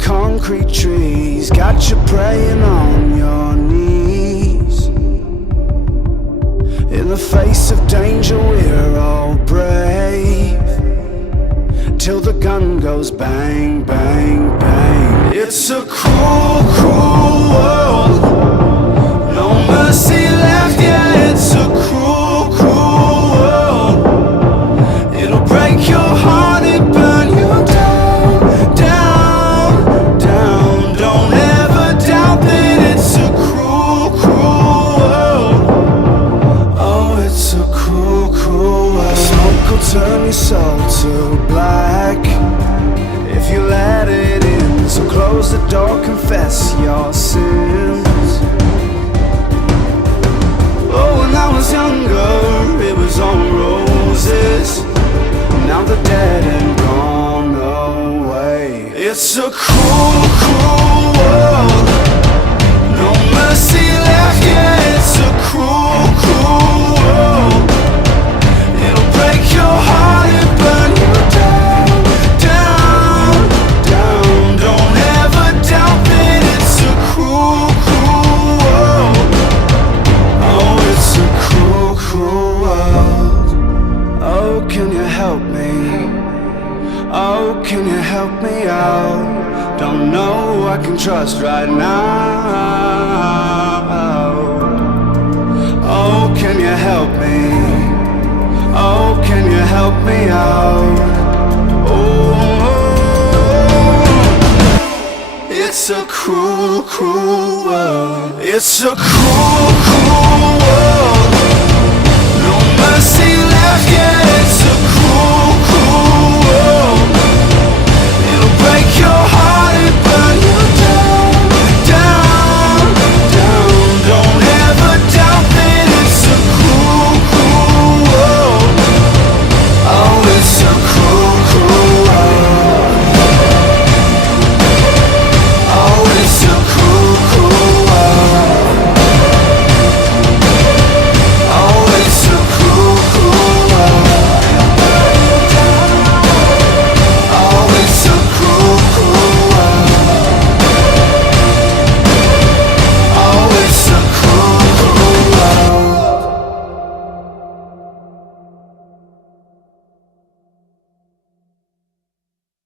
concrete trees got you praying on your knees. In the face of danger we're all brave, till the gun goes bang, bang, bang. It's a cruel, cruel world, no mercy left, yeah, it's a cruel, cruel world. It'll break your heart and burn you down, down, down. Don't ever doubt that it's a cruel, cruel world. Oh, it's a cruel, cruel world. Smoke will turn your soul to black if you let it in. So close the door, confess your sins. Oh, when I was younger, it was all roses. Now they're dead and gone away. It's a cruel, cruel world, no mercy left, yeah, it's a cruel, cruel world. It'll break your heart and burn you down, down, down. Don't ever doubt that it's a cruel, cruel world. Oh, it's a cruel, cruel world. Oh, can you help me? Oh, can you help me out? Don't know who I can trust right now. Oh, can you help me? Oh, can you help me out? Oh, it's a cruel, cruel world. It's a cruel, cruel